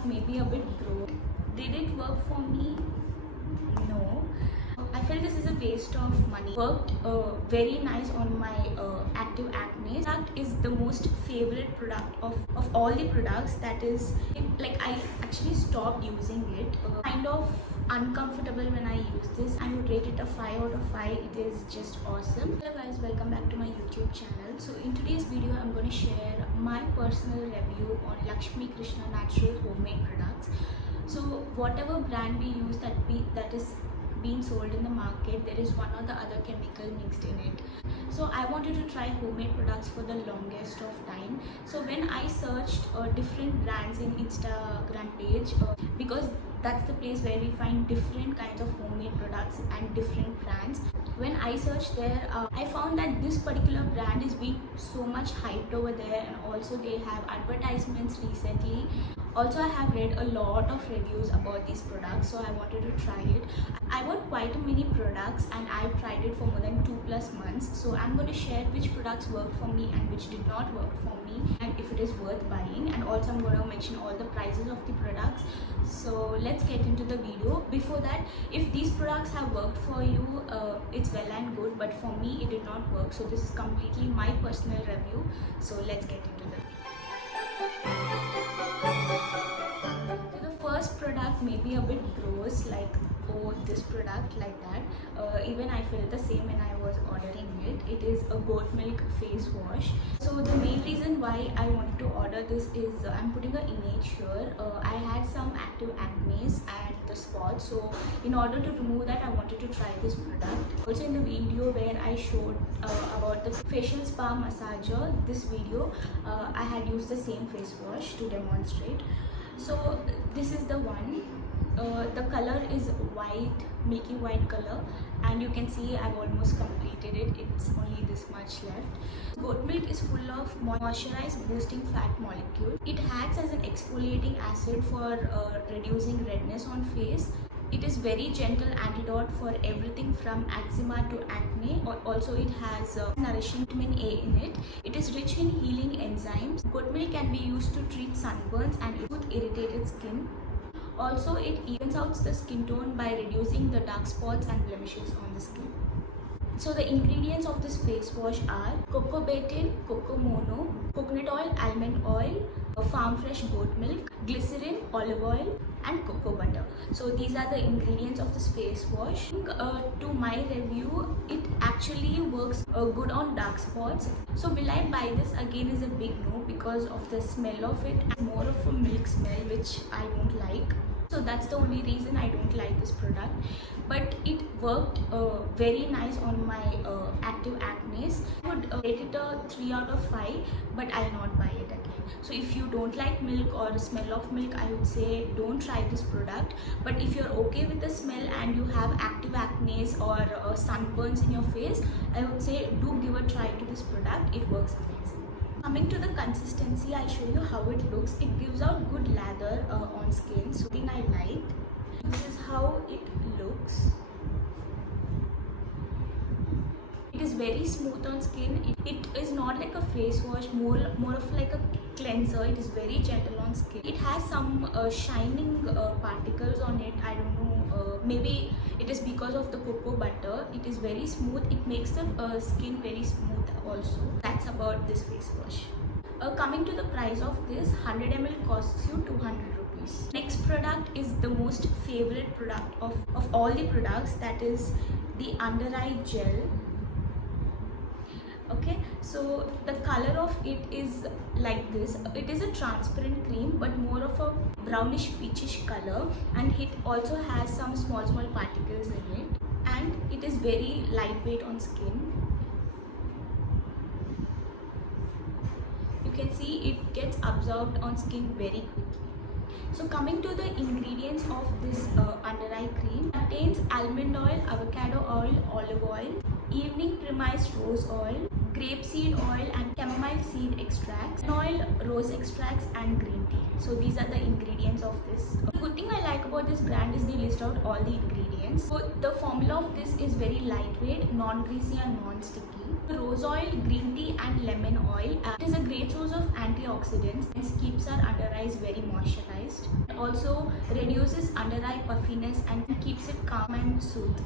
product may be a bit gross. Did it work for me? No. I felt this is a waste of money. Worked very nice on my active acne. Product is the most favorite product of all the products. That is, like, I actually stopped using it. Kind of uncomfortable when I use this. I would rate it a 5 out of 5. It is just awesome. Hello guys, welcome back to my YouTube channel. So in today's video, I'm going to share my personal review on Lakshmi Krishna natural homemade products. So whatever brand we use that is being sold in the market, there is one or the other chemical mixed in it. So I wanted to try homemade products for the longest of time. So when I searched different brands in Instagram page, because that's the place where we find different kinds of homemade products and different brands. When I searched there, I found that this particular brand is being so much hyped over there, and also they have advertisements recently. Also, I have read a lot of reviews about these products, so I wanted to try it. I bought quite many products and I've tried it for more than 2+ months. So I'm going to share which products worked for me and which did not work for me, and if it is worth buying. And also I'm going to mention all the prices of the products. So let's get into the video. Before that, if these products have worked for you, it's well and good, but for me it did not work. So this is completely my personal review. So let's get into the first product may be a bit gross, like, oh, this product, like that. Even I felt the same when I was ordering it. It is a goat milk face wash. So the main reason why I wanted to order this is I'm putting an image here. I had some active acne and the spots, so in order to remove that, I wanted to try this product. Also in the video where I showed about the facial spa massager, this video, I had used the same face wash to demonstrate. So this is the one. The color is white, milky white color, and you can see I've almost completed it. It's only this much left. Goat milk is full of moisturized boosting fat molecule. It acts as an exfoliating acid for reducing redness on face. It is very gentle antidote for everything from eczema to acne. Also, it has nourishing vitamin A in it. It is rich in healing enzymes. Goat milk can be used to treat sunburns and irritated skin. Also, it evens out the skin tone by reducing the dark spots and blemishes on the skin. So the ingredients of this face wash are cocoa betaine, cocoa mono, coconut oil, almond oil, farm fresh goat milk, glycerin, olive oil, and cocoa butter. So these are the ingredients of this face wash. To my review, it actually works good on dark spots. So will I buy this? Again is a big no, because of the smell of it. More of a milk smell, which I don't like. So that's the only reason I don't like this product. But it worked very nice on my active acne. I would rate it a 3 out of 5, but I'll not buy it again. So if you don't like milk or smell of milk, I would say don't try this product. But if you're okay with the smell and you have active acne or sunburns in your face, I would say do give a try to this product. It works amazing. Coming to the consistency, I'll show you how it looks. It gives out good lather on skin, so thing I liked. This is how it looks. It is very smooth on skin. It is not like a face wash, more of like a cleanser. It is very gentle on skin. It has some shining particles on it. I don't know, maybe it is because of the cocoa butter. It is very smooth. It makes the skin very smooth also. That's about this face wash. Coming to the price of this, 100 ml costs you 200 rupees. Next product is the most favorite product of all the products, that is the under eye gel. Okay, so the color of it is like this. It is a transparent cream, but more of a brownish peachish color, and it also has some small particles in it, and it is very lightweight on skin. You can see it gets absorbed on skin very quickly. So coming to the ingredients of this under eye cream, contains almond oil, avocado oil, olive oil, evening premise rose oil, grapeseed oil and chamomile seed extracts, oil, rose extracts and green tea. So these are the ingredients of this. The good thing I like about this brand is they list out all the ingredients. So the formula of this is very lightweight, non-greasy and non-sticky. Rose oil, green tea and lemon oil. It is a great source of antioxidants and keeps our under eyes very moisturized. also reduces under eye puffiness and keeps it calm and soothed.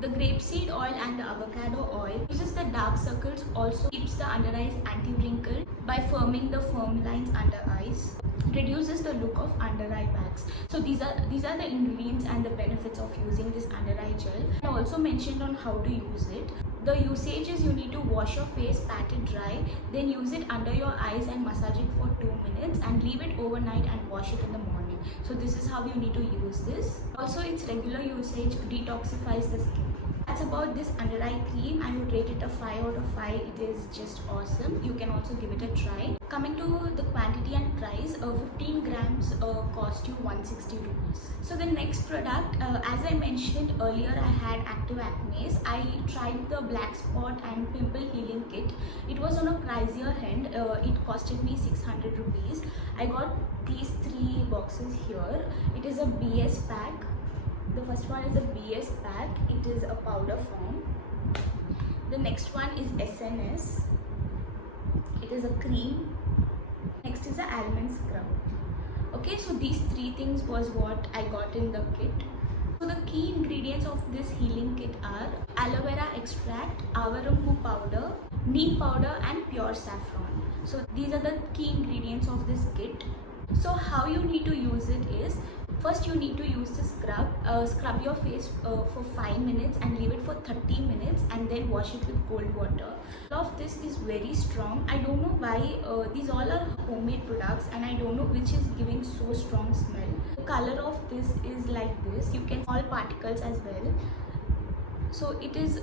The grapeseed oil and the avocado oil uses the dark circles, also keeps the under eyes anti-wrinkled by firming the firm lines under eyes, reduces the look of under eye bags. So these are the ingredients and the benefits of using this under eye gel. I also mentioned on how to use it. The usage is you need to wash your face, pat it dry, then use it under your eyes and massage it for 2 minutes and leave it overnight and wash it in the morning. So this is how you need to use this. Also, its regular usage detoxifies the skin. That's about this under eye cream. I would rate it a 5 out of 5. It is just awesome. You can also give it a try. Coming to the quantity and price, 15 grams cost you 160 rupees. So the next product, as I mentioned earlier, I had active acne. I tried the black spot and pimple healing kit. It was on a pricier end. It costed me 600 rupees. I got these 3 boxes here. It is a BS pack. The first one is a BS pack. It is a powder form. The next one is SNS. It is a cream. Next is the almond scrub. Okay, so these 3 things was what I got in the kit. So the key ingredients of this healing kit are aloe vera extract, avarampu powder, neem powder and pure saffron. So these are the key ingredients of this kit. So how you need to use it is, first you need to use the scrub. Scrub your face for 5 minutes and leave it for 30 minutes and then wash it with cold water. All of this is very strong. I don't know why these all are homemade products and I don't know which is giving so strong smell. The color of this is like this. You can all particles as well. So it is,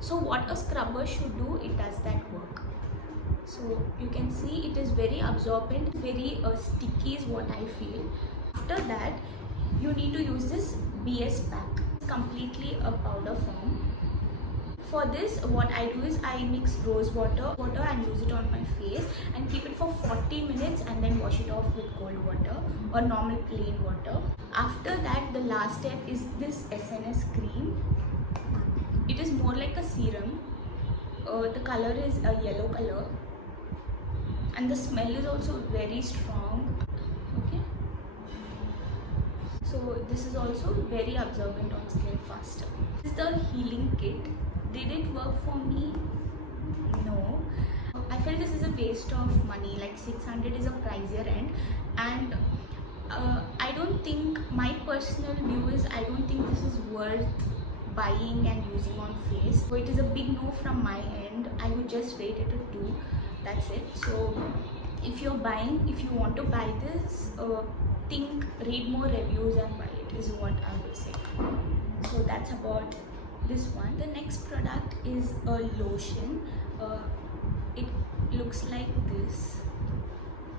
so what a scrubber should do, it does that work. So you can see it is very absorbent, very sticky is what I feel. After that, you need to use this BS pack. It's completely a powder form. For this, what I do is I mix rose water and use it on my face and keep it for 40 minutes and then wash it off with cold water or normal plain water. After that, the last step is this SNS cream. It is more like a serum. The color is a yellow color and the smell is also very strong. Okay, so this is also very absorbent on skin faster. This is the healing kit. Did it work for me? No. I felt this is a waste of money. Like 600 is a pricier end, and I don't think, my personal view is, I don't think this is worth buying and using on face. So it is a big no from my end. I would just rate it a 2. That's it. So if you're buying, if you want to buy this, read more reviews and buy it is what I would say. So that's about this one. The next product is a lotion. It looks like this.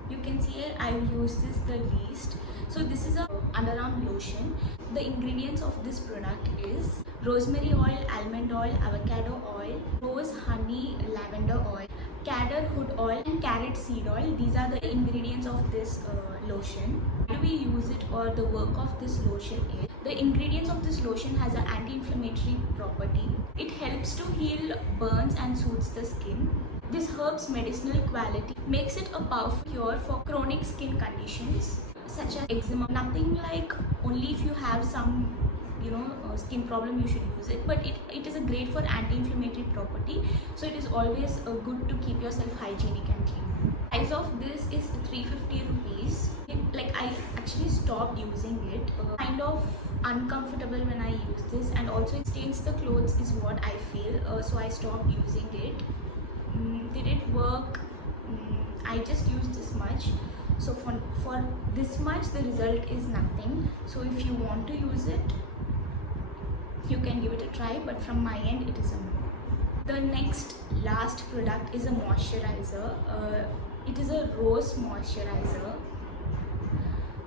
You can see here I've used this the least. So this is a underarm lotion. The ingredients of this product is rosemary oil, almond oil, avocado oil, rose, honey, lavender oil, cedar wood oil and carrot seed oil. These are the ingredients of this lotion. How do we use it, or the work of this lotion is, the ingredients of this lotion has an anti-inflammatory property. It helps to heal burns and soothes the skin. This herb's medicinal quality makes it a powerful cure for chronic skin conditions such as eczema. Nothing like only if you have some skin problem you should use it, but it is a great for anti-inflammatory property, so it is always good to keep yourself hygienic and clean. Price of this is 350 rupees. I actually stopped using it. Kind of uncomfortable when I use this, and also it stains the clothes is what I feel, so I stopped using it. Did it work? I just used this much. So for this much the result is nothing. So if you want to use it, you can give it a try, but from my end it is a no. The next last product is a moisturizer. It is a rose moisturizer.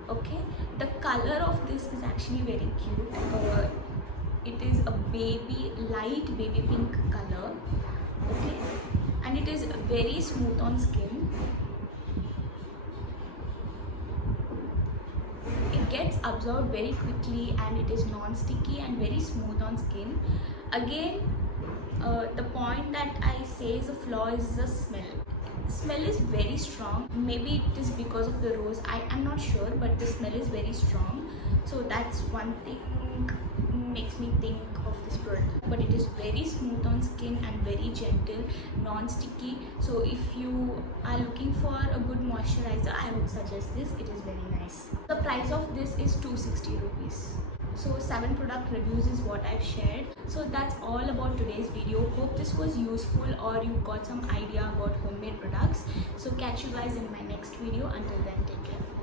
Okay, the color of this is actually very cute. It is a light baby pink color. Okay, and it is very smooth on skin. It gets absorbed very quickly and it is non-sticky and very smooth on skin. Again, the point that I say is a flaw is the smell. smell is very strong. Maybe it is because of the rose, I am not sure, but the smell is very strong. So that's one thing makes me think of this product. But it is very smooth on skin and very gentle, non-sticky. So if you are looking for a good moisturizer, I would suggest this. It is very nice. The price of this is 260 rupees. So 7 product reviews is what I've shared. So that's all about today's video. Hope this was useful or you got some idea about homemade products. So catch you guys in my next video. Until then, take care.